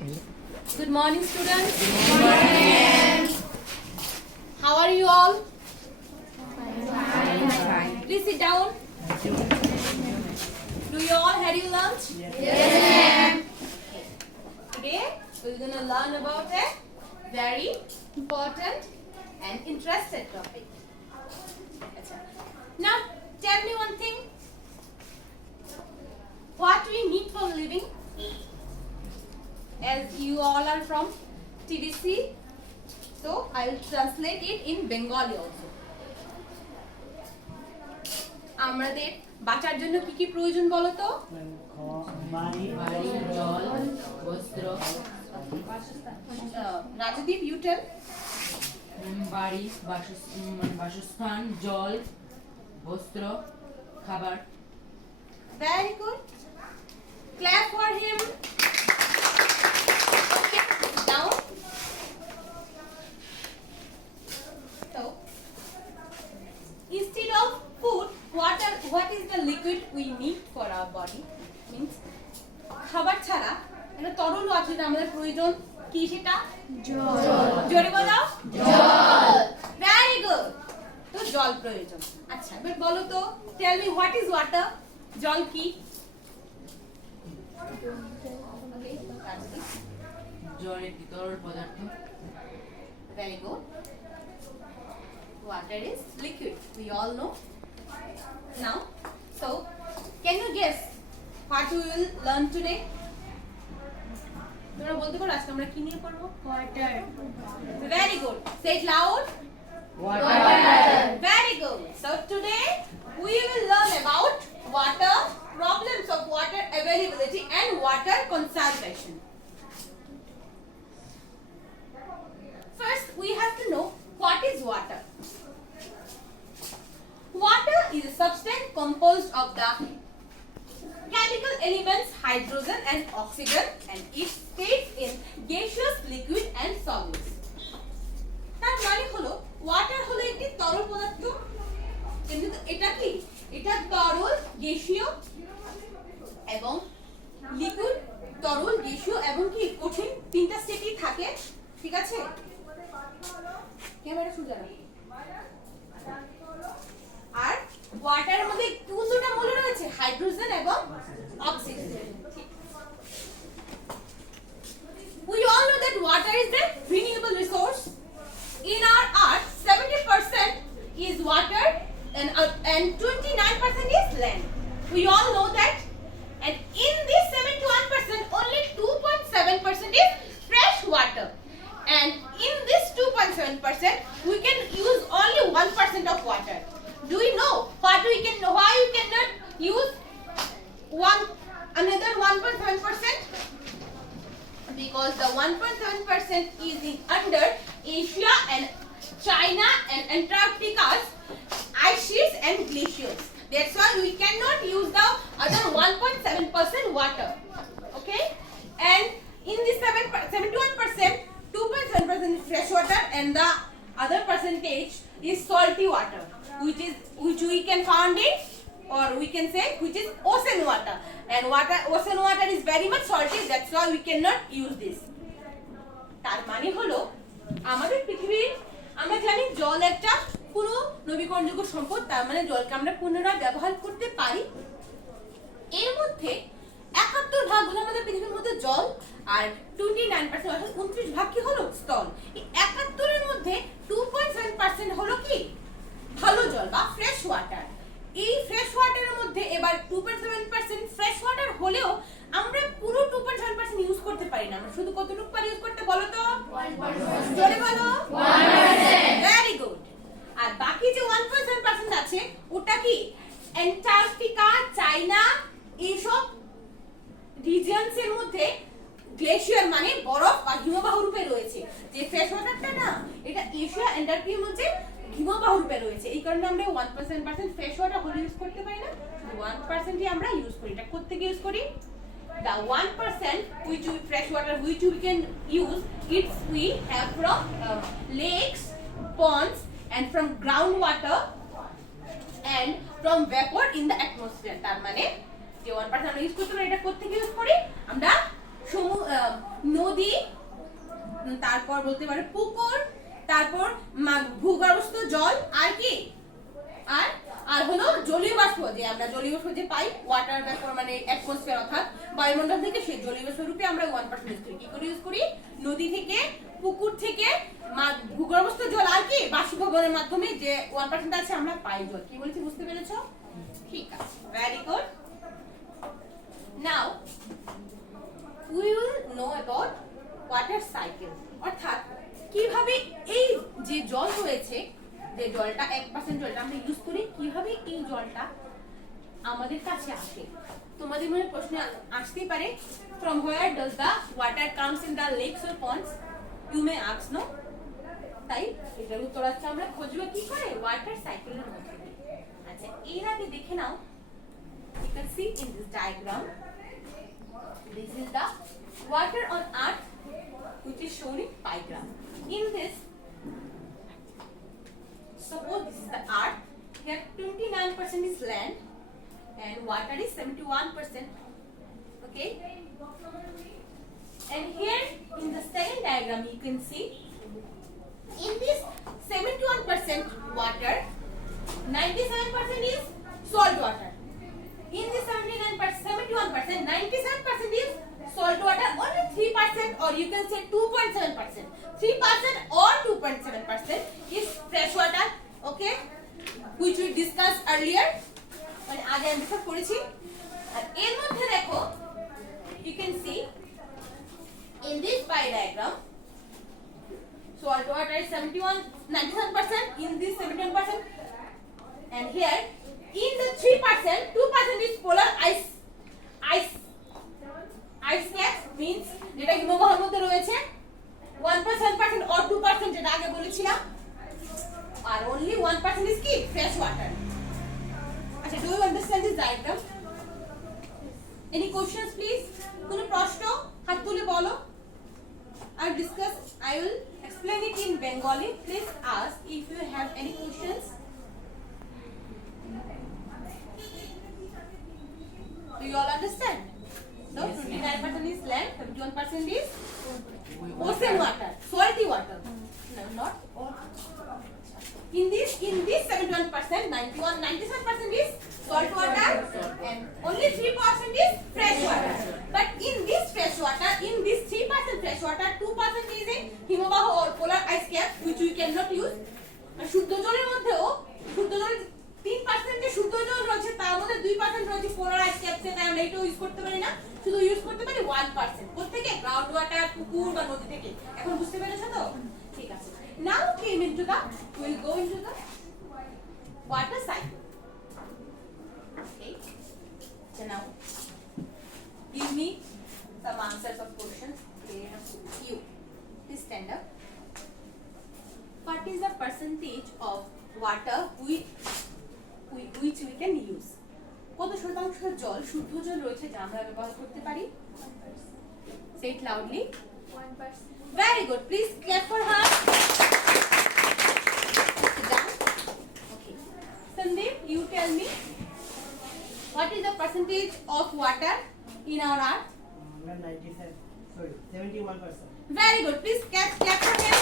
Good morning, students. Good morning. How are you all? Fine. Please sit down. Do you all had your lunch? Yes. Today we're going to learn about a very important and interesting topic. Now, tell me one thing. What we need for living? As you all are from TVC, so I will translate it in Bengali also. আমাদের বাঁচার জন্য কি কি প্রয়োজন বলো তো? বাড়ি, জল, বস্ত্র। Rajdeep, you tell. বাড়ি, বাসস্থান, জল, বস্ত্র, খাবার। Very good. Clap for him. Okay, down. So, instead of food, water, what is the liquid we need for our body? Means, খাবার ছাড়া একটা তরল আছে যেটা আমাদের প্রয়োজন, কি সেটা? জল। জোরে বলো। জল। Very good. তো জল প্রয়োজন। আচ্ছা, এবার বলো তো, tell me what is water? জল কি? জল একটি তরল পদার্থ। Very good. Water is liquid. We all know. Now, so can you guess what we will learn today? তোমরা বলতে পারো আজকে আমরা কি নিয়ে পড়বো? Water. Very good. Say it loud. Water. Very good. So today we will learn about water, problems of water availability and water conservation. First, we have to know what is water. Water is a substance composed of the chemical elements hydrogen and oxygen, and it stays in gaseous, liquid and solids. তার মানে হলো ওয়াটার হলো একটি তরল পদার্থ, কিন্তু এটা কি? এটা তরল, গ্যাসীয় এবং লিকুইড, তরল, গ্যাসীয় এবং কি কঠিন, তিনটা স্টেটই থাকে, ঠিক আছে? ক্যামেরা সোজা রাখো। আর ওয়াটারের মধ্যে কোন দুটো মৌল রয়েছে? হাইড্রোজেন এবং oxygen. We all know that water is a renewable resource. In our earth, 70% is water and 29% is land. We all know that. And in this 71%, only 2.7% is fresh water. And in this 2.7%, we can use only 1% of water. Do you know why we cannot use another 1.7%? Because the 1.7% is in under Asia and China and Antarctica's ice sheets and glaciers. That's why we cannot use the other 1.7% water. Okay? And in this 71%, 2.7% is fresh water and the other percentage is salty water, which we can find it, or we can say which is ocean water. And ocean water is very much salty, that's why we cannot use this. তার মানে হলো আমাদের পৃথিবীর, আমরা জানি জল একটা পুরো নবীকরণযোগ্য সম্পদ, তার মানে জলকে আমরা পুনরায় ব্যবহার করতে পারি। এর মধ্যে 71 ভাগ হলো আমাদের পৃথিবীর মধ্যে জল, আর 29% অর্থাৎ 29 ভাগ কি হলো? স্থল। এই 71 এর মধ্যে 2.7% হলো কি? ভালো জল বা ফ্রেশ ওয়াটার। এই ফ্রেশ ওয়াটারের মধ্যে এবার 2.7% ফ্রেশ ওয়াটার হলেও আমরা পুরো 2.7% ইউজ করতে পারি না। আমরা শুধু কতটুকু পারি ইউজ করতে বলো তো? 1%। জোরে বলো। 1%। Very good. আর বাকি যে 1.7% আছে ওটা কি? অ্যান্টার্কটিকা, চায়না এইসব রিজিয়নস এর মধ্যে গ্লেশিয়ার মানে বরফ বা হিমবাহ রূপে রয়েছে। যে ফ্রেশ ওয়াটারটা না, এটা এশিয়া অ্যান্টার্কটিকার মধ্যে হিমবাহ রূপে রয়েছে। এই কারণে আমরা 1% ফ্রেশ ওয়াটার হলে ইউজ করতে পারি না, 1%ই আমরা ইউজ করি। এটা কোথা থেকে ইউজ করি? The 1% which we fresh water which we can use, it's we have from lakes, ponds and from groundwater and from vapor in the atmosphere. তার মানে যে 1% আমরা ইউজ করতে পারি, এটা কোথা থেকে ইউজ করি? আমরা নদী, তারপর বলতে পারে পুকুর, তারপর ভূগর্ভস্থ জল, আর কি আর আর হলো জলীয় বাষ্প, যে আমরা জলীয় বাষ্প যে পাই ওয়াটার ভ্যাপর মানে অ্যাটমসফিয়ার অর্থাৎ বায়ুমণ্ডল থেকে, সেই জলীয় বাষ্প রূপে আমরা 1% ইউজ করি। কি করে ইউজ করি? নদী থেকে, পুকুর থেকে, ভূগর্ভস্থ জল, আর কি বাষ্পীভবনের মাধ্যমে যে 1% আছে আমরা পাই জল। কি বলছি বুঝতে পেরেছো? ঠিক আছে, very good. Now we will know about water cycle, অর্থাৎ কিভাবে এই যে জল রয়েছে, যে জলটা 1% জলটা আমরা ইউজ করি, কিভাবে এই জলটা আমাদের কাছে আসে। তোমাদের মনে প্রশ্ন আসতেই পারে, from where does the water comes in the lakes or ponds, you may ask, no? তাই এটার উত্তর আছে আমরা খুঁজবো কি করে, ওয়াটার সাইকেলের মধ্যে দিয়ে। আচ্ছা, এর আগে দেখে নাও, you can see in this diagram, this is the water on earth which is shown in pie graph. In this, suppose this is the earth, here 29% is land and water is 71%, okay? And here in the second diagram you can see, in this 71% water, 97% is salt water. In this 71%, 97% is salt water, only 3%, or you can say 2.7%. 3% or 2.7% is fresh water, okay? Which we discussed earlier. মানে আগে আমি ডিসকাস করেছি। আর এর মধ্যে দেখো, you can see in this pie diagram, salt water is 97%, in this 71%, and here in the 3%, 2% is polar ice caps, means যেটা হিমবাহের মধ্যে রয়েছে, 1% or 2% যেটা আগে বলেছিলাম, আর only 1% is কি fresh water. আচ্ছা, do you understand this diagram? Any questions please? কোনো প্রশ্ন হাত তুলে বলো। I will explain it in Bengali. Please ask if you have any questions. Do you all understand? So 29% is land, 71% is ocean water, salty water. No, not all. In this 71%, 97% is salt water and only 3% is fresh water. But in this fresh water, in this 3% fresh water, 2% is a হিমবাহ or polar ice cap which we cannot use. শুদ্ধ জলের মধ্যেও শুদ্ধ জল 3% যে শুদ্ধ জল রয়েছে, তার মধ্যে 2% রয়েছে পোলার আইস ক্যাপ, তাই আমরা এটাও ইউজ করতে পারি না, শুধু ইউজ করতে পারি 1%। কোথা থেকে? গ্রাউন্ড ওয়াটার, পুকুর বা নদী থেকে। এখন বুঝতে পেরেছো তো? ঠিক আছে। Now we'll go into the water cycle. Okay. So now give me some answers of questions. You please stand up. What is the percentage of water which we can use? কত শতাংশ জল, শুদ্ধ জল রয়েছে যা আমরা ব্যবহার করতে পারি? Say it loudly. 1%. Very good. Please clap for her. Sit down. Okay. Sandeep, you tell me, what is the percentage of water in our earth? 71%. Very good. Please clap for him.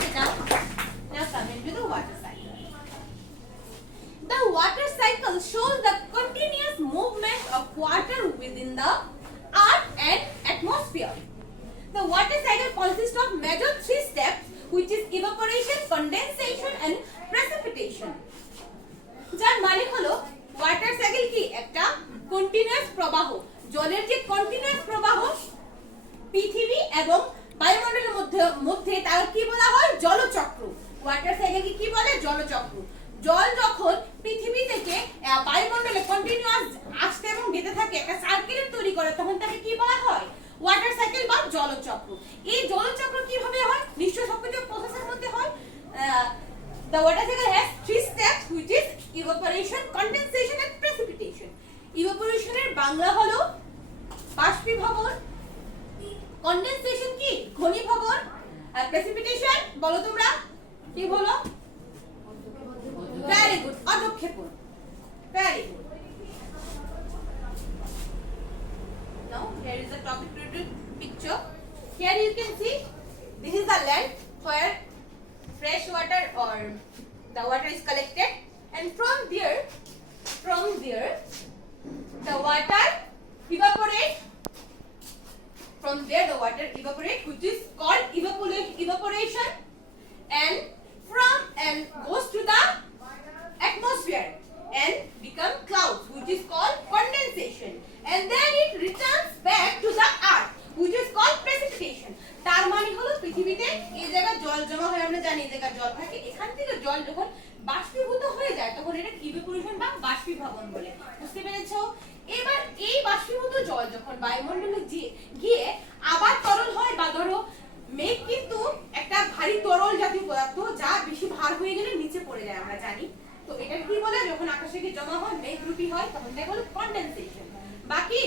Sit down. Now come into the water cycle. The water cycle shows the continuous movement of water within the earth and atmosphere. The water cycle consists of major 3 steps, which is evaporation, condensation and precipitation. যার মানে হলো water cycle কি একটা কন্টিনিউয়াস প্রবাহ, জলের যে কন্টিনিউয়াস প্রবাহ পৃথিবী এবং বায়ুমণ্ডলের মধ্যে তার কি বলা হয়? জলচক্র। ওয়াটার সাইকেলকে কি বলে? জলচক্র। জল যখন পৃথিবী থেকে বায়ুমণ্ডলে কন্টিনিউয়াস আসতে এবং যেতে থাকে, একটা সার্কেল তৈরি করে, তখন তাকে কি বলা হয়? ওয়াটার সাইকেল বা জলচক্র। এই জলচক্র কিভাবে হয়? নিশ্চয় সবকিছু প্রসেসের মধ্যে হয়। The water cycle has 3 steps, which is evaporation, condensation and precipitation. Evaporation এর বাংলা হলো বাষ্পীভবন, কন্ডেনসেশন কি? ঘনীভবন, আর প্রেসিপিটেশন বলো তোমরা কি বলো? ভেরি গুড, অধঃক্ষেপণ। Very good. Now here is a topic related picture. Here you can see this is the land where fresh water or the water is collected, and from there the water evaporate. From there the water evaporate, which is called evaporation, and goes to the atmosphere and become clouds, which is called condensation, and then it returns back to the earth, which is called precipitation. তার মানে হলো পৃথিবীতে এই জায়গায় জল জমা হয়, আমরা জানি এই জায়গায় জল থাকে, এখান থেকে জল যখন বাষ্পীভূত হয়ে যায় তখন এটা ইভাপোরেশন বা বাষ্পীভবন বলে। বুঝতে পেরেছো? এবার এই বাষ্পীভূত জল যখন বায়ুমণ্ডলে গিয়ে আবার তরল হয়, বা ধরো মেঘ কিন্তু একটা ভারী তরল জাতীয় পদার্থ যা বেশি ভার হয়ে গেলে নিচে পড়ে যায়, আমরা জানি। তো এটা কি বলে, যখন আকাশে গিয়ে জমা হয় মেঘ রূপী হয় তখন এটা বলে কনডেনসেশন, বাকি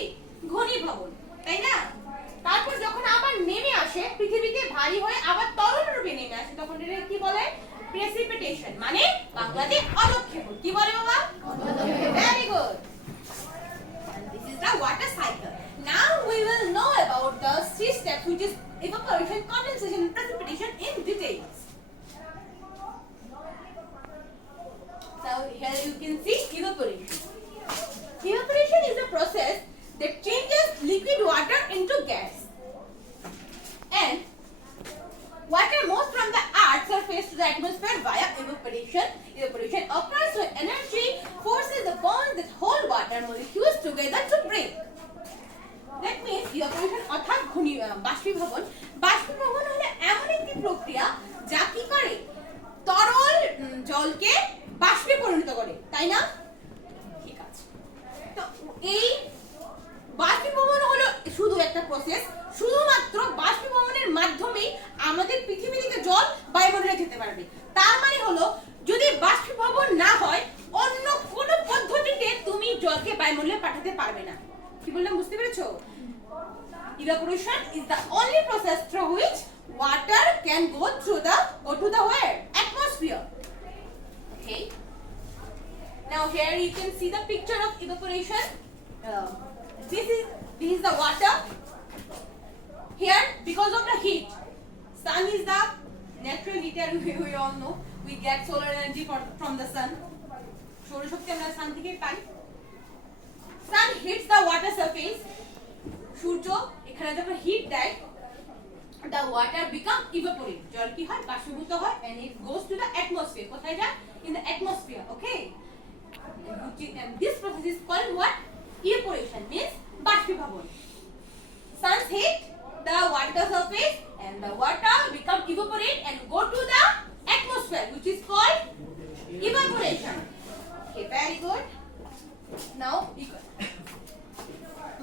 ঘনীভবন, তাই না? তারপর যখন আবার নেমে আসে পৃথিবীতে ভারী হয়ে আবার তরল রূপে নেমে আসে তখন এটা কি বলে, প্রেসিপিটেশন, মানে বাংলাতে অবক্ষেপণ। কি বলে বাবা? Very good. This is the water cycle. Now we will know about the three steps, which is evaporation, condensation, and precipitation in details. So here you can see evaporation. Evaporation is a process that changes liquid water into gas, and water moves from the earth's surface to the atmosphere via evaporation. Evaporation occurs when energy forces the bonds that hold water molecules together to break. That means evaporation অর্থাৎ বাষ্পীভবন। বাষ্পীভবন হলো এমন একটি প্রক্রিয়া যা কি করে, তরল জলকে বাষ্পে পরিণত করে, তাই না? ঠিক আছে। তো এই বাষ্পীভবন হলো শুধু একটা প্রসেস, শুধুমাত্র বাষ্পীভবনের মাধ্যমেই আমাদের পৃথিবী থেকে জল বায়ুমণ্ডলে যেতে পারবে। তার মানে হলো যদি বাষ্পীভবন না হয় অন্য কোনো পদ্ধতিতে তুমি জলকে বায়ুমণ্ডলে পাঠাতে পারবে না। কি বললাম বুঝতে পেরেছো? Evaporation is the only process through which water can go to the where? Atmosphere. Okay. Now here you can see the picture of evaporation. This is the water. Here, because of the heat, sun is the natural heater. We all know we get solar energy from the sun. সৌরশক্তি আমরা sun থেকে পাই। Sun hits the water surface. সূর্য এখানে যখন হিট দেয়, the water become evaporate. জল কি হয়, বাষ্পীভূত হয়, and it goes to the atmosphere. কোথায় যায়? In the atmosphere. Okay. And this process is called what? Evaporation, means বাষ্পীভবন. Sun's heat the water surface, and the water become evaporate and go to the atmosphere, which is called evaporation. Okay, very good. Now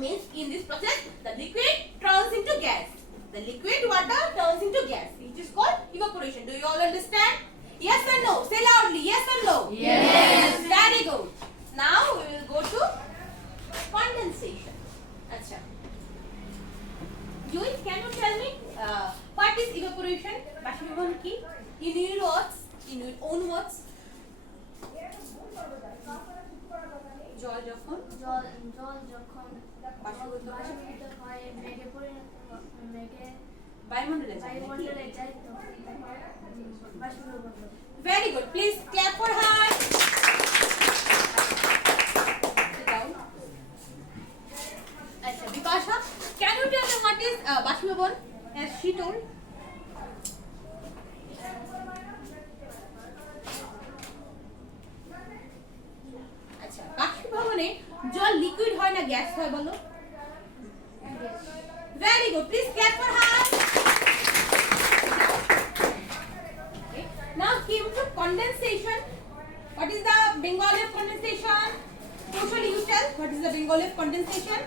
means in this process the liquid turns into gas. The liquid water turns into gas, which is called evaporation. Do you all understand? Yes or no? Say loudly. Yes or no? Yes. Very good. Now we will go to condensation. Acha. Joey, can you tell me what is evaporation? বাষ্পীভবন কি? In your words, in your own words. জল যখন বাষ্পীভূত হয় মেঘে বায়ুমণ্ডলে যায়। যায় বাষ্পীভবন। Very good. Please clap for her. Sit down. Acha, Bipasha, can you tell me what is বাষ্পীভবন, as she told? আচ্ছা, বাষ্পীভবনে জল লিকুইড হয় না গ্যাস হয় বলো? Very good. Please clap for her. Okay. Now came to condensation. What is the Bengali of condensation? Usually you tell what is the Bengali of condensation?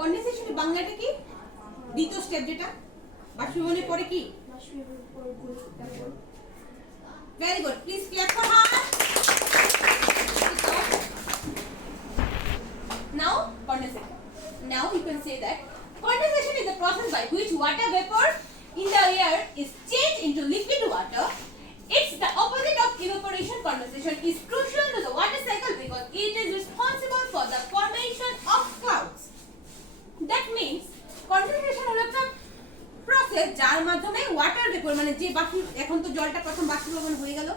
Condensation এর বাংলাটা কি? দ্বিতীয় স্টেপ যেটা বাষ্পীভবনের পরে কি? Very good. Please clap for her. Now condensation. Now you can say that condensation is the process by which water vapor in the air is changed into liquid water. It's the opposite of evaporation. Condensation is crucial to the water cycle because it for the formation of clouds. That means condensation হলো একটা প্রসেস যার মাধ্যমে water vapour মানে যে বাষ্প, এখন তো জলটা প্রথম বাষ্পীভবন হয়ে গেল,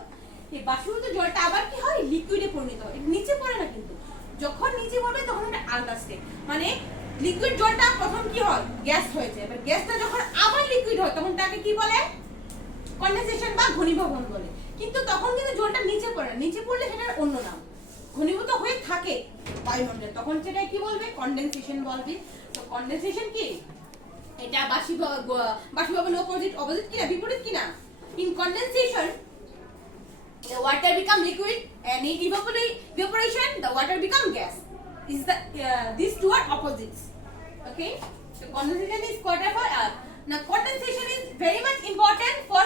এই বাষ্পীভূত জলটা আবার কি হয় লিকুইডে পরিণত হয়। নিচে পড়ে না, কিন্তু যখন নিচে পড়বে তখন এটা আলাদা স্টেপ। মানে লিকুইড জলটা প্রথম কি হয় গ্যাস হয়ে যায়, এবার গ্যাসটা যখন আবার লিকুইড হয় তখন তাকে কি বলে কন্ডেনসেশন বা ঘনীভবন বলে। কিন্তু তখন কিন্তু জলটা নিচে পড়ে না, নিচে পড়লে সেটার অন্য নাম। ঘনীভূত হয়ে থাকে বায়ুমণ্ডলে তখন সেটা কি বলবে কন্ডেনসেশন বলবে। তো কন্ডেনসেশন কি এটা বাষ্পীভবন অপোজিট কিনা বিপরীত কিনা। In condensation the water become liquid and in evaporation the water become gas. Is the these two are opposites. Okay, so condensation is quarter for now condensation is very much important for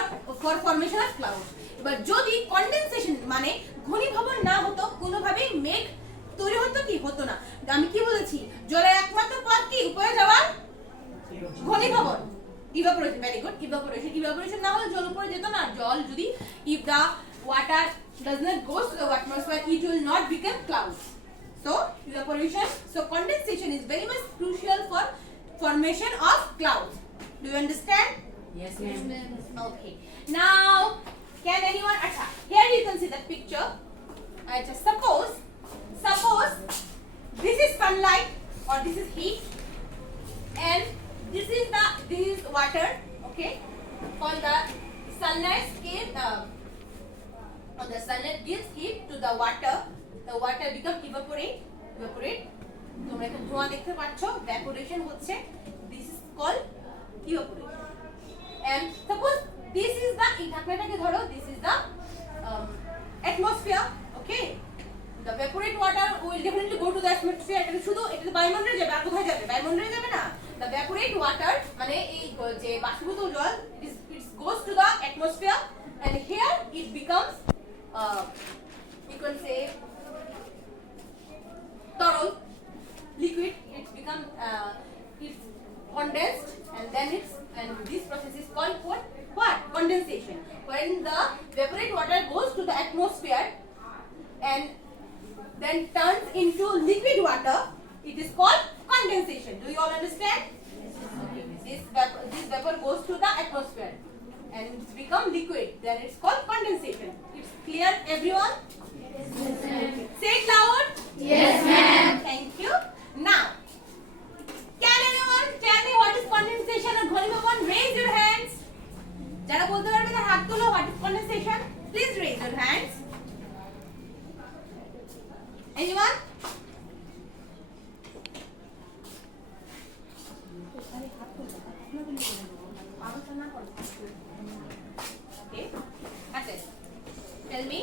formation of clouds. But যদি কন্ডেনসেশন মানে ঘনীভবন না হতো কোনোভাবে মেঘ তৈরি হতো কি হতো না। আমি কি বলেছি জলের একমাত্র পথ কি উপরে যাওয়ার ঘনীভবন evaporation. Very good, evaporation না হলে জল উপরে যেত না। জল যদি if the water does not go to the atmosphere it will not become clouds. So evaporation, so condensation is very much crucial for formation of clouds. Do you understand? Yes, ma'am. Okay, now can anyone acha here you can see the picture. Acha suppose this is sunlight or this is heat and this is water. Okay, on the sunlight scale on the sunlight gives heat to the water become evaporate. তোমরা এখন ধোঁয়া দেখতে পাচ্ছ, evaporation হচ্ছে, this is called evaporation. And suppose this is the এই ঢাকনাটাকে ধরো, this is the atmosphere. Okay, the evaporate water will definitely go to the atmosphere. এটা শুধু এটা বায়ুমণ্ডলে যাবে, আর কোথায় যাবে বায়ুমণ্ডলে যাবে না। the evaporate water মানে এই যে বাষ্পীভূত জল it goes to the atmosphere and here it becomes you can say तरल liquid. It becomes it's condensed and then and this process is called what condensation. When the evaporate water goes to the atmosphere and then turns into liquid water it is called condensation. Do you all understand? Okay. This vapor goes to the atmosphere and it's become liquid, then it's called condensation. It's clear everyone? Yes, ma'am. Say it loud. Yes, ma'am. Thank you. Now can anyone tell me what is condensation or ঘনীভবন? Raise your hands. যারা বলতে পারবে তারা হাত তোলো। What is condensation? Please raise your hands. Anyone? Okay. That's it. Tell me.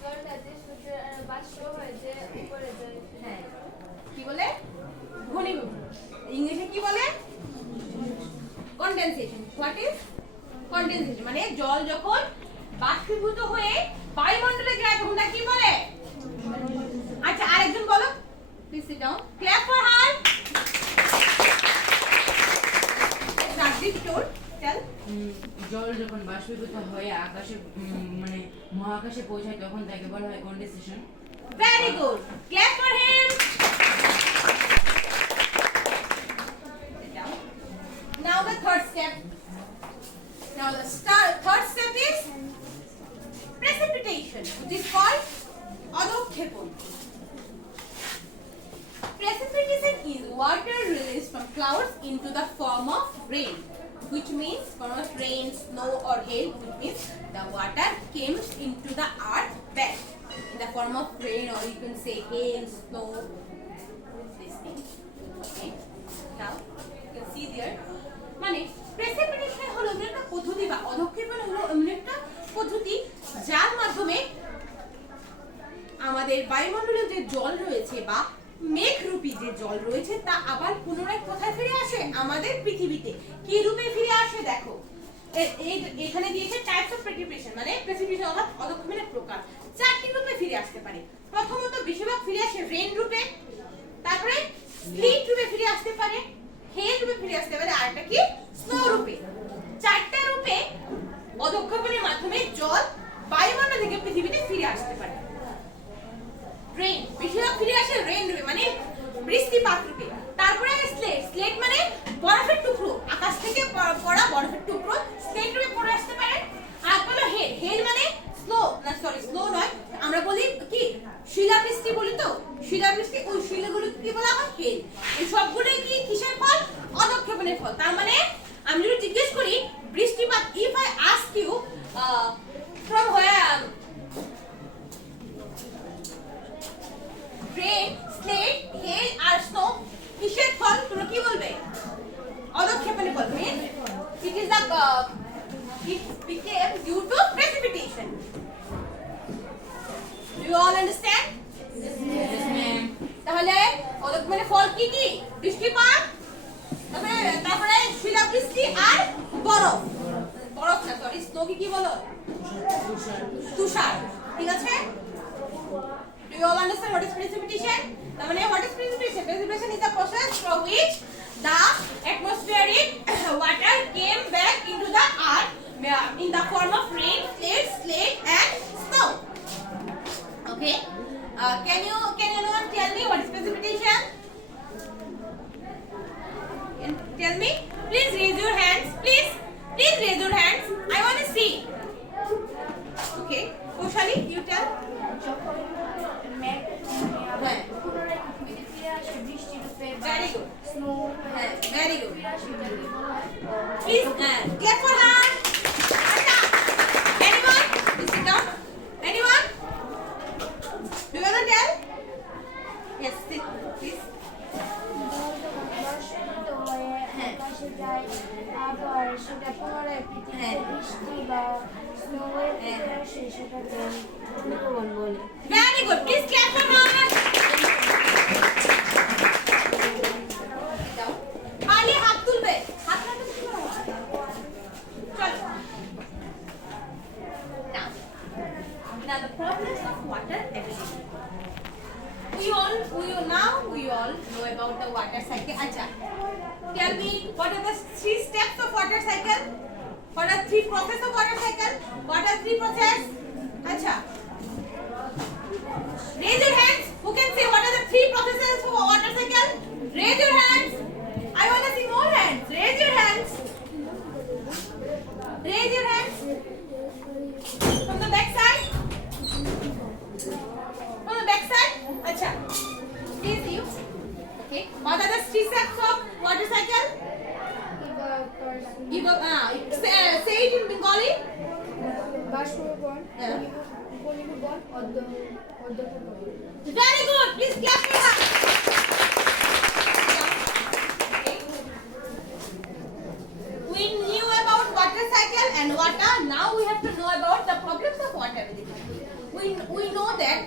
জলটা যে সূর্যের বাষ্প হয়ে যে উপরে যায়। হ্যাঁ কি বলে ঘনীভবন। ইংলিশে কি বলে কন্ডেনসেশন। হোয়াট ইজ কন্ডেনসেশন মানে জল যখন বাষ্পীভূত হয়ে বায়ুমণ্ডলে যায় তখন তাকে কি বলে। আচ্ছা আরেকজন বলো, please sit down, clap for her. Tell জল যখন বাষ্পীভূত হয়ে আকাশে মানে মহাকাশে পৌঁছায় তখন তাকে বলা হয় condensation. Very good. Clap for him. Sit down. Now the third step. Now the third step is precipitation, which is called অধঃক্ষেপণ. Precipitation is water released from clouds into the form of rain, which means form of rain, snow or hail, which means the water came into the earth bed in the form of rain or you can say hail, snow, these things. Okay. Now you can see there. মানে precipitation হলো একটা পদ্ধতি বা অধঃক্ষেপণ হলো এমন একটা পদ্ধতি যার মাধ্যমে আমাদের বায়ুমণ্ডলে যে জল রয়েছে বা মেঘরূপী যে জল রয়েছে তা আবার পুনরায় কোথায় ফিরে আসে আমাদের পৃথিবীতে। কি রূপে ফিরে আসে দেখো, এখানে দিয়েছে টাইপস অফ প্রেসিপিটেশন মানে প্রেসিপিটেশন অর্থাৎ অধঃক্ষেপণের প্রকার। চারটি রূপে ফিরে আসতে পারে। প্রথমত বেশিরভাগ ফিরে আসে রেন রূপে, তারপরে স্লিট রূপে ফিরে আসতে পারে, হেল রূপে ফিরে আসতে পারে, আর একটা কি স্নো রূপে। চারটা রূপে অধঃক্ষেপণের মাধ্যমে জল বায়ুমণ্ডল থেকে পৃথিবীতে ফিরে আসতে পারে। রেন বেশিরভাগ ফিরে মানে বৃষ্টিপাত রূপে। তারপরে স্লেট, স্লেট মানে বরফের টুকরো, আকাশ থেকে পড়া বরফের টুকরো স্লেট রূপে পড়ে আসতে পারে। আর বলো হেল, হেল মানে স্নো, না সরি স্নো নয়, আমরা বলি কি শিলাবৃষ্টি বলি তো, শিলাবৃষ্টি, ওই শিলাগুলো কি বলা হয় হেল। এই সবগুলো কি কিসের ফল? অধঃক্ষেপণের ফল। তার মানে আমি যদি জিজ্ঞেস করি বৃষ্টিপাত, if I ask you from where rain, slate, hail আর snow কিসের ফল? তোমরা কি বলবে? অধঃক্ষেপণের ফল। means it is the it became due to precipitation. Do you all understand? Yes, ma'am. তাহলে অধঃক্ষেপণের ফল কি কি? বৃষ্টিপাত, তারপরে শিলাবৃষ্টি আর বরফ, বরফ না সরি স্নো কি বলো? তুষার। ঠিক আছে? Do you all understand what is precipitation? তার মানে what is precipitation? Precipitation is the process from which the atmospheric water came back into the earth in the form of rain, slate and snow. Okay? Can anyone tell me what is precipitation? Tell me. Please raise your hands. Please raise your hands. I want to see. Okay. Koshali, you tell. Very good. Very good. Please clap for her. Anyone? Please sit down. Anyone? Do you want to tell? Yes, sit. Please. আবার সেটা পুনরায় পৃথিবীতে বৃষ্টি বা স্নোয়ের ফিরে আসে, সেটাকে ভূমিকম্পন বলে। Very good. Please clap for her. খালি হাত তুলবে, হাত না তুললে চলো। Now the problems of water availability. We all know about the water cycle. Acha, tell me what are the 3 steps of water cycle? What are 3 process of water cycle? What are 3 process? Acha, raise your hands. Who can say what are the 3 processes of water cycle? Raise your hands. I want to see more hands. Raise your hands. Raise your hands. From the back side. From the back side. Acha. Please you. Okay. What are the 3 steps of water cycle? Say it in Bengali. বাষ্পীভবন, Yeah. ঘনীভবন, অর্ধক্ষেপণ। Very good. Please clap for her. Okay. We knew about water cycle and water. Now we have to know about the problems of water availability. We know that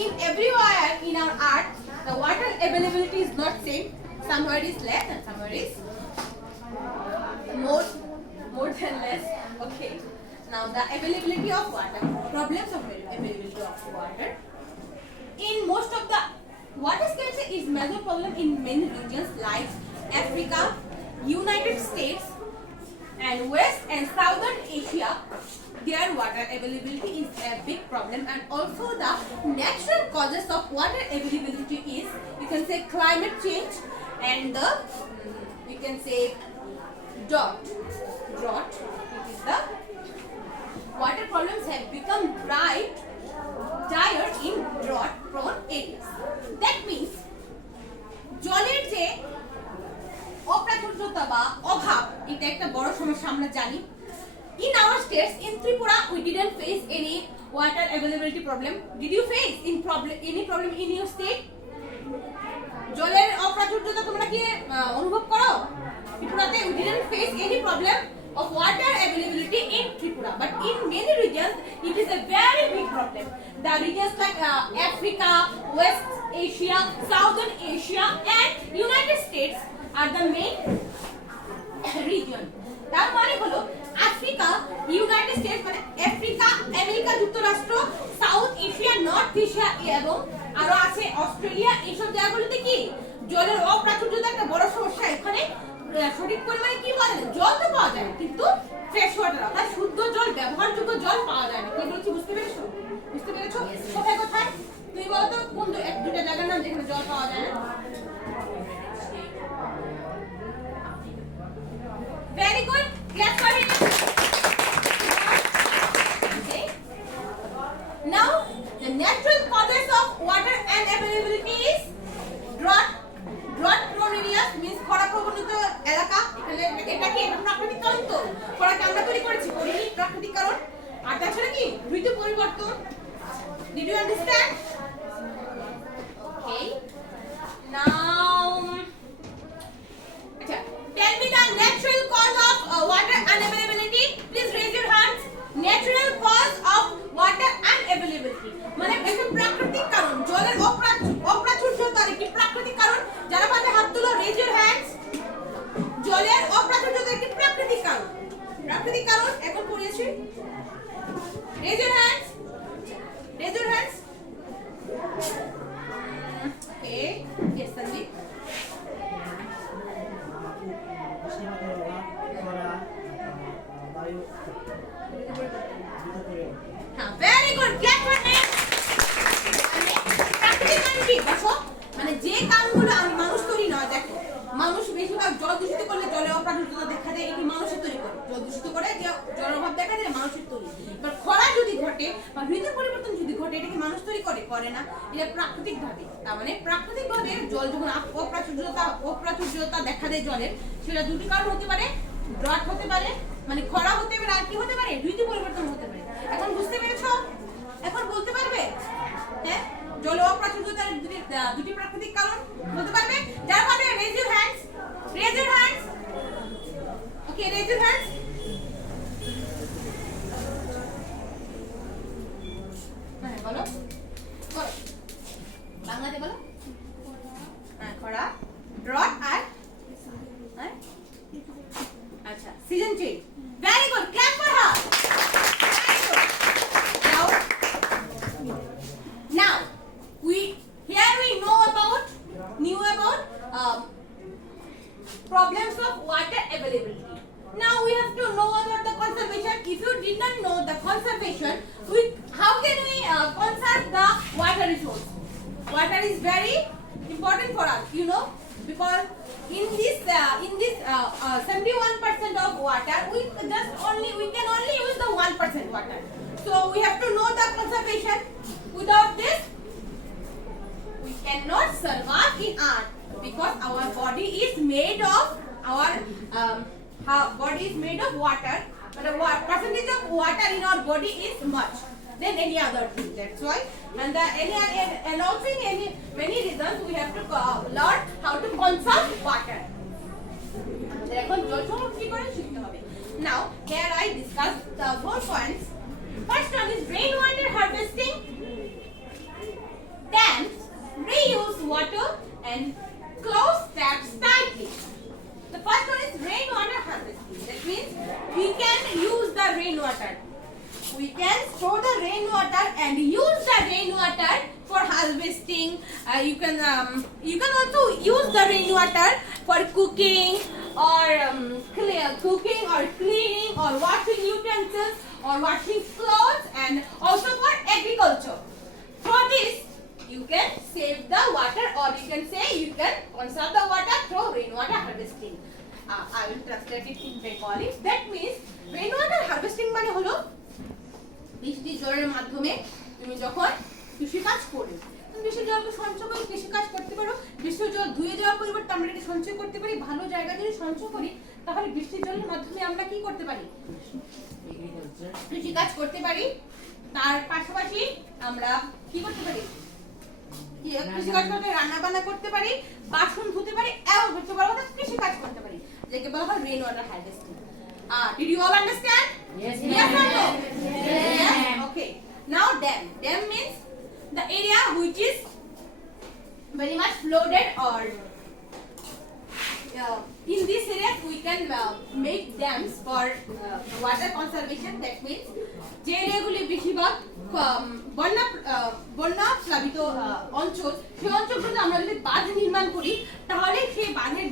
in everywhere in our earth, the water availability is not same. Somewhere is less and somewhere is more than less. Okay. Now the availability of water, problems of availability of water. In most of the water scarcity is major problem in many regions like Africa, United States, and West and Southern Asia. Their water availability is a big problem, and also the natural causes of water availability is, you can say, climate change and the you can say drought. It is the water problems have become dire in drought prone areas. That means জলের যে অপ্রাচুর্যতা বা অভাব, এটা একটা বড় সমস্যা আমরা জানি। In our states, in Tripura, we didn't face any water availability problem. Did you face any problem in your state? জলের অপ্রাচুর্যতা তোমরা কি অনুভব করো? ত্রিপুরাতে we didn't face any problem of water availability in Tripura, but in many regions it is a very big problem. The regions like Africa, West Asia, Southern Asia and United States are the main region. তার মানে হলো Africa, United states মানে Africa, America যুক্তরাষ্ট্র, south Asia, north Asia এবং আরো আছে অস্ট্রেলিয়া, এইসব জায়গাগুলোতে কি জলের অপ্রাচুর্যতা একটা বড় সমস্যা। এখানে সঠিক পরিমাণে কি পাওয়া যায়? জল তো পাওয়া যায়, কিন্তু ফ্রেশ ওয়াটার অর্থাৎ শুদ্ধ জল, ব্যবহারযোগ্য জল পাওয়া যায় না। কি বলছি বুঝতে পেরেছো? কোথায় তুমি বলো তো কোন 1-2টা জায়গার নাম যেখানে জল পাওয়া যায় না? Very good. Clap for him. Okay. Now, the natural causes of water unavailability is drought. Drought prone areas means খরা প্রবণিত এলাকা। এখানে এটা কি এটা প্রাকৃতিক কারণ তো? খরাকে আমরা তৈরি করেছি, করিনি প্রাকৃতিক কারণ। আর তাছাড়া কি ঋতু পরিবর্তন। Did you understand? Okay. Now, tell me the natural cause of water unavailability. Please raise your hands. Natural cause of water unavailability. মানে একটা প্রাকৃতিক কারণ, জলের অপ্রাচুর্যতার একটি প্রাকৃতিক কারণ। যারা পারে হাত তুলো, raise your hands. জলের অপ্রাচুর্যতার একটি প্রাকৃতিক কারণ। প্রাকৃতিক কারণ এখন পড়েছি। Raise your hands. Raise your hands. Okay. Yes, Sandeep. Very good. Clap for him. প্রাকৃতিক কারণ কি দেখো, মানে যে কারণগুলো মানুষ তৈরি নয়। দেখো, মানুষ বেশিরভাগ জল দূষিত করলে জলের অপ্রাচুর্যতা দেখা দেয়, এটি মানুষের তৈরি করে। জল দূষিত করে যে জলের অভাব দেখা দেয় মানুষের তৈরি। এবার খরা যদি ঘটে বা ঋতু পরিবর্তন যদি ঘটে, এটা কি মানুষ তৈরি করে? করে না, এটা প্রাকৃতিক ভাবে। তার মানে প্রাকৃতিক ভাবে জল যখন অপ্রাচুর্যতা দেখা দেয় জলের, সেটা দুটি কারণ হতে পারে। ড্রট হতে পারে, মানে খরা হতে পারে, আর কি হতে পারে? ঋতু পরিবর্তন হতে পারে। এখন বুঝতে পেরেছো? এখন বলতে পারবে? হ্যাঁ, জল অপ্রাচুর্যতার দুটি প্রাকৃতিক কারণ বলতে পারবে? যারা পারবে raise your hands. Raise your hands. Okay, raise your hands. হ্যাঁ, বলো বলো, বাংলাতে বলো। হ্যাঁ, খরা, ড্রট আর আচ্ছা season change. Very good, clap for her. Now we know about problems of water availability. Now we have to know about the conservation. If you did not know the conservation, how can we conserve the water resource? Water is very important for us, you know, because in this 71% of water, we can only use the 1% water. So we have to know the conservation. Without this, we cannot survive in Earth, because our body is made of water, but the percentage of water in our body is much than any other thing. That's why, and also in many reasons we have to learn how to conserve water. এখন জল সংরক্ষণ করে শিখতে হবে। Now here I discuss the 4 points. First one is rainwater harvesting, dams, reuse water, and close taps tightly. The first one is rainwater harvesting. That means we can use the rainwater. We can store the rainwater and use the rainwater for harvesting. You can also use the rainwater for cooking or cleaning or washing utensils or washing clothes, and also for agriculture. For this, you can save the water, or you can say you can conserve the water through rainwater harvesting. I will translate it in Bengali. That means rainwater harvesting মানে হলো বৃষ্টির জলের মাধ্যমে তুমি যখন কৃষিকাজ করবে, তুমি বৃষ্টির জলকে সঞ্চয় করে কৃষিকাজ করতে পারো। বৃষ্টির জল ধুয়ে যাওয়ার পরিবর্তে আমরা এটা সঞ্চয় করতে পারি। ভালো জায়গা যদি সঞ্চয় করি, তাহলে বৃষ্টির জলের মাধ্যমে আমরা কি করতে পারি? কৃষিকাজ করতে পারি। তার পাশাপাশি আমরা কি করতে পারি? কৃষিকাজ করতে, রান্না বান্না করতে পারি, বাসন ধুতে পারি, এবং কৃষিকাজ করতে পারি, যেটাকে বলা হয় rain water harvesting. Did you all understand? Yes. Yes or no? Yes. Okay. Now dam. Dam means the area which is very much flooded, or in this area we can make dams for water conservation. That means যে এরিয়াগুলি বেশিরভাগ বন্যা প্লাবিত অঞ্চল, সেই অঞ্চলগুলোতে আমরা যদি বাঁধ নির্মাণ করি, তাহলে সেই বাঁধের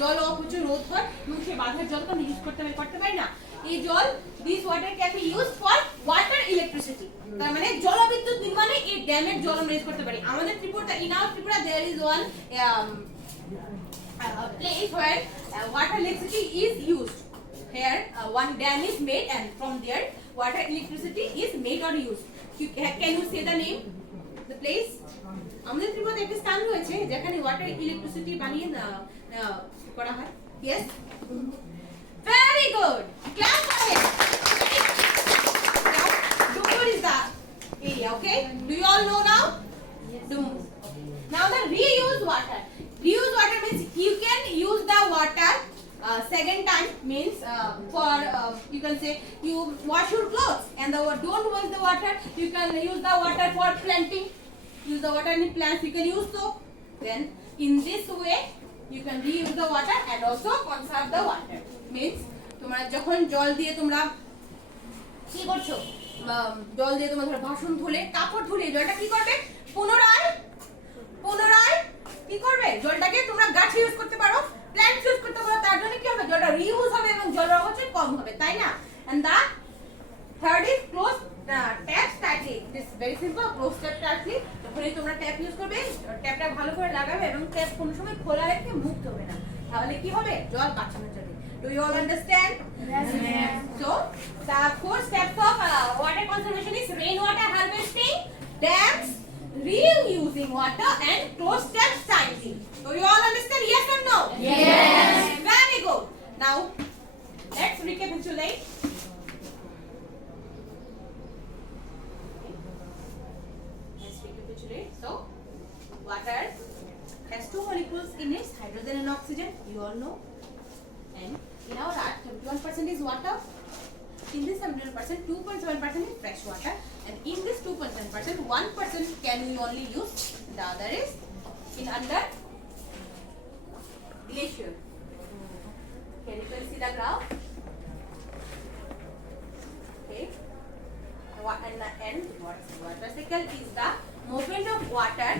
জল অপচয় রোধ হয়, এবং সেই বাঁধের জলকে আমরা ইউজ করতে পারি না। এই জল, this water can be used for water electricity. তার মানে জলবিদ্যুৎ নির্মাণে এই ড্যামের জল আমরা ইউজ করতে পারি। আমাদের Tripura, in our Tripura there is one place where water electricity is used. Here one dam is made and from there water electricity is made or used. Can you say the name, the place? আমাদের ত্রিপুরাতে একটা স্থান রয়েছে যেখানে water electricity বানিয়ে করা হয়। Yes, very good, clap for him. Now what is that area? Okay, do you all know now? Now the reuse water. Reuse water means you can use the water second time, means for you can say you wash your clothes and don't waste the water, you can use the water for planting, use the water in plants, you can use so. Then in this way you can reuse the water and also conserve the water. Means তোমরা যখন জল দিয়ে তোমরা কি করছো, জল দিয়ে তোমরা ধরো বাসন ধুলে, কাপড় ধুলে, জলটা কি করবে, পুনরায় কি করবে, জলটাকে তোমরা গাছে ইউজ করতে পারো, প্ল্যান্ট ইউজ করতে পারো, তার জন্য কি হবে, জলটা রিইউজ হবে এবং জলের অপচয় কম হবে, তাই না? and the third is close tap tightly. This is very simple, close tap tightly. যখনই তোমরা ট্যাপ ইউজ করবে, ট্যাপটা ভালো করে লাগাবে এবং ট্যাপ কোনো সময় খোলা রেখে মুক্ত হবে না, তাহলে কি হবে, জল বাঁচানো যাবে। Do you all understand? Yes, ma'am. So the 4 steps of water conservation is rainwater harvesting, dams, reusing water and close tap tightly. Do you all understand? Yes or no? Yes. Very good. Now let's recapitulate. So water has 2 molecules in it, hydrogen and oxygen, you all know. And in our earth 71% is water. In this 71%, 2.7% is fresh water, and in this 2.7%, 1% can we only use, the other is in under glacier. Can you see the graph? Okay. And water cycle is the movement of water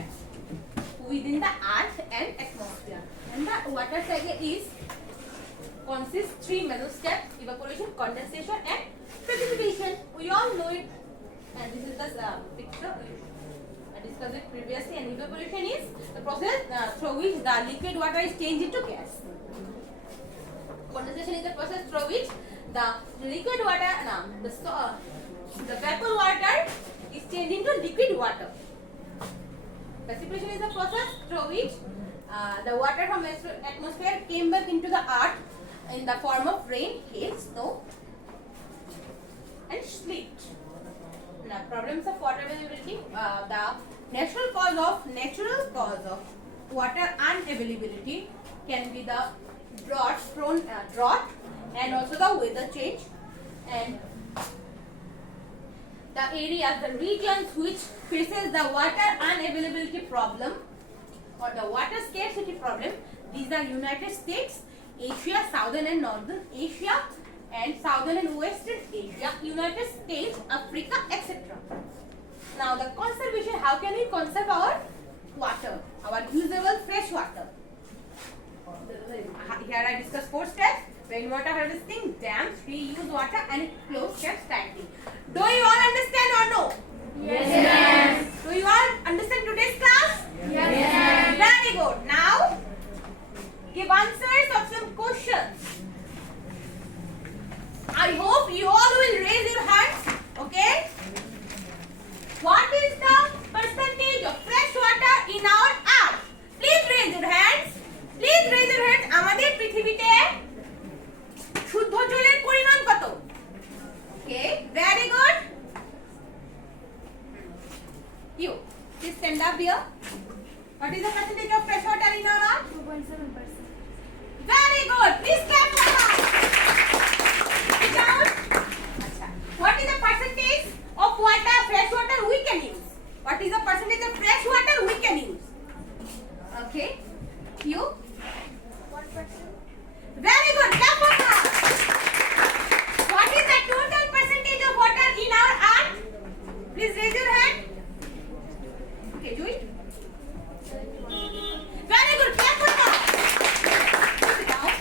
within the earth and atmosphere. And the water cycle consists 3 major steps: evaporation, condensation and precipitation. We all know it, and this is the picture I discussed it previously. And evaporation is the process through which the liquid water is changed into gas. Condensation is the process through which the liquid water, the vapor water is changed into liquid water. Precipitation is the process through which the water from atmosphere came back into the earth in the form of rain, hail, snow and sleet. Now problems of water availability. The natural cause of water unavailability can be the drought and also the weather change, and the areas, the regions which faces the water unavailability problem or the water scarcity problem. These are United States, Asia, Southern and Northern Asia, and Southern and Western Asia, United States, Africa, etc. Now the conservation, how can we conserve our water, our usable fresh water? Here I discuss 4 steps: rainwater harvesting, dams, reuse water and close steps tightly. Do you all understand or no? Yes, ma'am. Do you all understand today's class? Yes, ma'am. Very good. Now give answers of some questions. I hope you all will raise your hands. Okay? What is the percentage of fresh water in our earth? Please raise your hands. Please raise your hands. আমাদের পৃথিবীতে শুদ্ধ জলের পরিমাণ কত? Okay, very good. You, please stand up here. What is the percentage of fresh water in our earth? 2.7%. Very good. Please clap for that. Sit down. What is the percentage of water, fresh water we can use? What is the percentage of fresh water we can use? Okay. You? 1%. Very good. Clap for that. What is the total percentage of water in our earth? Please raise your hand. Okay, do it. Very good. Clap for that. Sit down.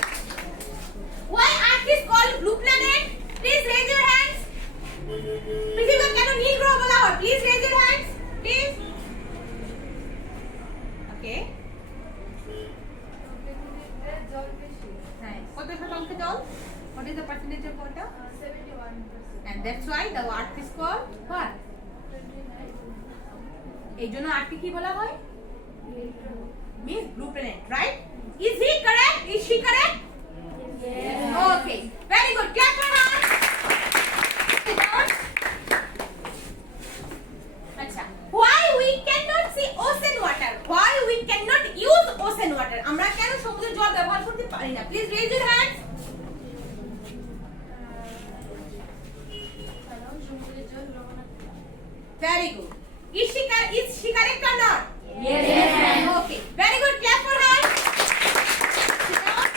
Why Earth is called blue planet? Please raise your hands. পৃথিবীকে কেন নীল গ্রহ বলা হয়? ওকে হ্যাঁ কত শতাংশ জল what is the percentage of water 71%. and that's why the earth is called what এই জন্য আর্থকে কি বলা হয় means blue planet right is he correct is she correct Yes. okay very good clap for her sit down acha why we cannot see ocean water why we cannot use ocean water আমরা কেন সমুদ্রের জল ব্যবহার করতে পারি না please raise your hands very good is she correct or not Yes. okay very good clap for her sit down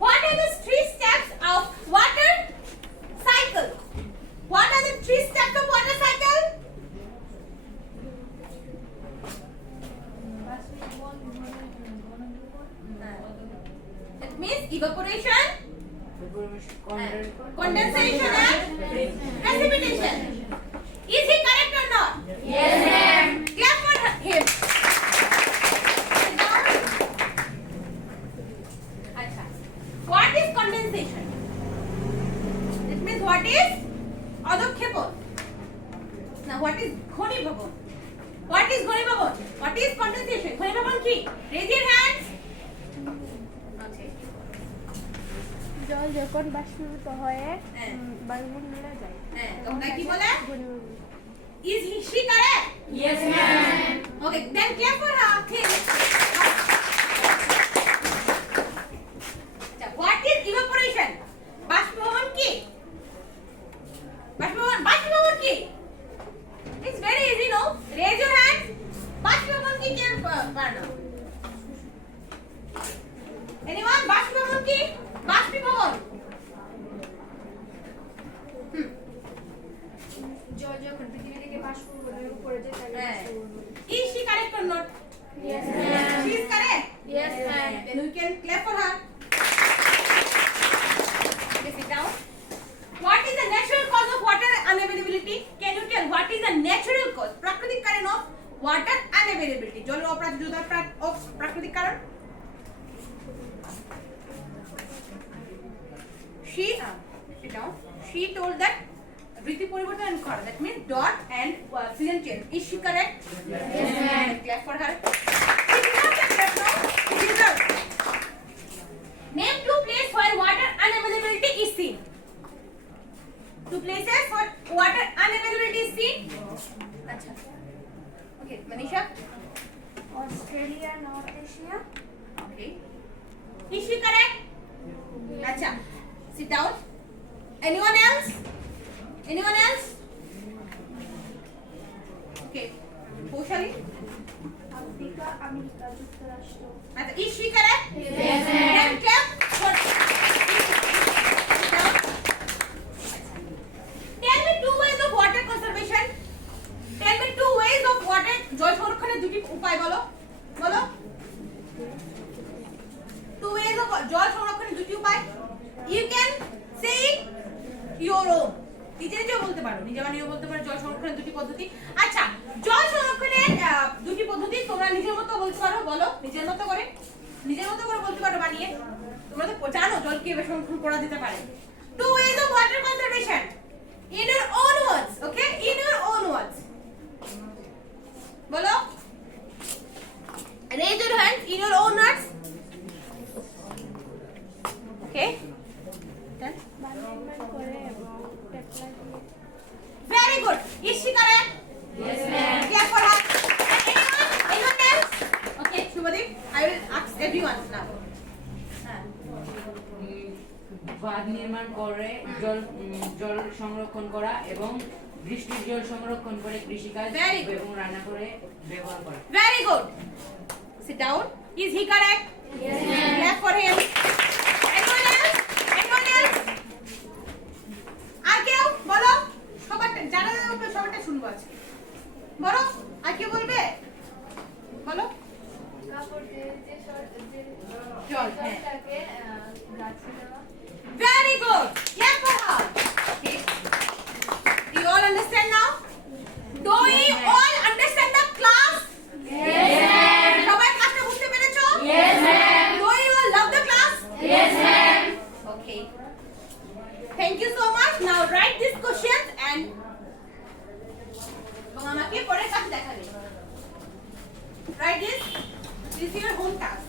what are the three steps of water cycle what are the three steps of water cycle it means evaporation condensation and precipitation is he correct or not Yes, ma'am. clap for him sit down acha what is condensation it means what is অদক্ষেপণ now what is ঘনীভবন what is ঘনীভবন what is condensation ঘনীভবন কি raise your hands okay জল যখন বাষ্পীভূত হয়ে হ্যাঁ। বায়ুমণ্ডলে যায় হ্যাঁ তোমরা কি বলে ঘনীভবন। is she correct Yes, ma'am. okay then clap for her him what is evaporation বাষ্পীভবন কি বাষ্পীভবন কি it's very easy no raise your hand বাষ্পীভবন কি কে পারো anyone বাষ্পীভবন কি বাষ্পীভবন জল যখন পৃথিবী থেকে বাষ্পীভবনের উপরে যায় তাকে হ্যাঁ। বাষ্পীভবন বলে। is she correct or not Yes, ma'am. she is correct Yes, ma'am. then we can clap for her okay sit down what is the natural cause of water unavailability can you tell what is the natural cause প্রাকৃতিক কারণ of water unavailability জলের অপ্রাপ্যতা প্রাকৃতিক কারণ sit down she told that ঋতু পরিবর্তন করা that means dot and season change is she correct Yes, ma'am. clap for her she deserves a clap now she deserves name two places where water unavailability is seen two places where water unavailability is seen acha okay manisha Australia north Asia okay is she correct acha sit down anyone else okay Poshali Africa America যুক্তরাষ্ট্র acha is she correct Yes, ma'am. then clap for tell me two ways of water conservation tell me two ways of water জল সংরক্ষণের দুটি উপায় বলো two ways of জল সংরক্ষণের দুটি উপায় you can say it your own নিজে বলতে পারো নিজে বানিয়ে বলতে পারো জল সংরক্ষণের দুটি পদ্ধতি আচ্ছা জল সংরক্ষণের দুটি পদ্ধতি তোমরা নিজের মতো বলতে পারো বলো নিজের মতো করে বলতে পারো বানিয়ে তোমরা তো জানো জল কিভাবে সংরক্ষণ করা যেতে পারে two ways of water conservation in your own words okay in your own words বলো raise your hands in your own words okay then বাঁধ নির্মাণ করে এবং টেপলা দিয়ে very good is she correct Yes, ma'am. clap for her and anyone else okay Shubhadeep I will ask everyone now বাঁধ নির্মাণ করে জল সংরক্ষণ করা এবং বৃষ্টির জল সংরক্ষণ করে কৃষিকাজ Very good. এবং রান্না করে ব্যবহার করা very good sit down is he correct Yes, ma'am. clap for him anyone else আর কেউ বলো সবারটা যারা যারা সবারটা শুনবো আজকে বলো আর কেউ বলবে বলো কাপড় দিয়ে যে জল হ্যাঁ জলটাকে গাছে দেওয়া very good clap for her okay do you all understand now do you all understand the class write this. This is your home task.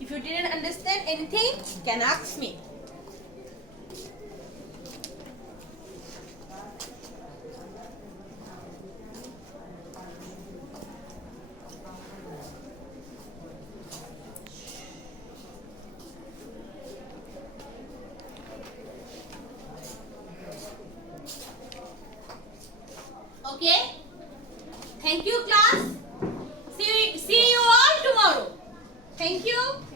If you didn't understand anything, you can ask me. Okay? Thank you, class. See you all tomorrow. Thank you.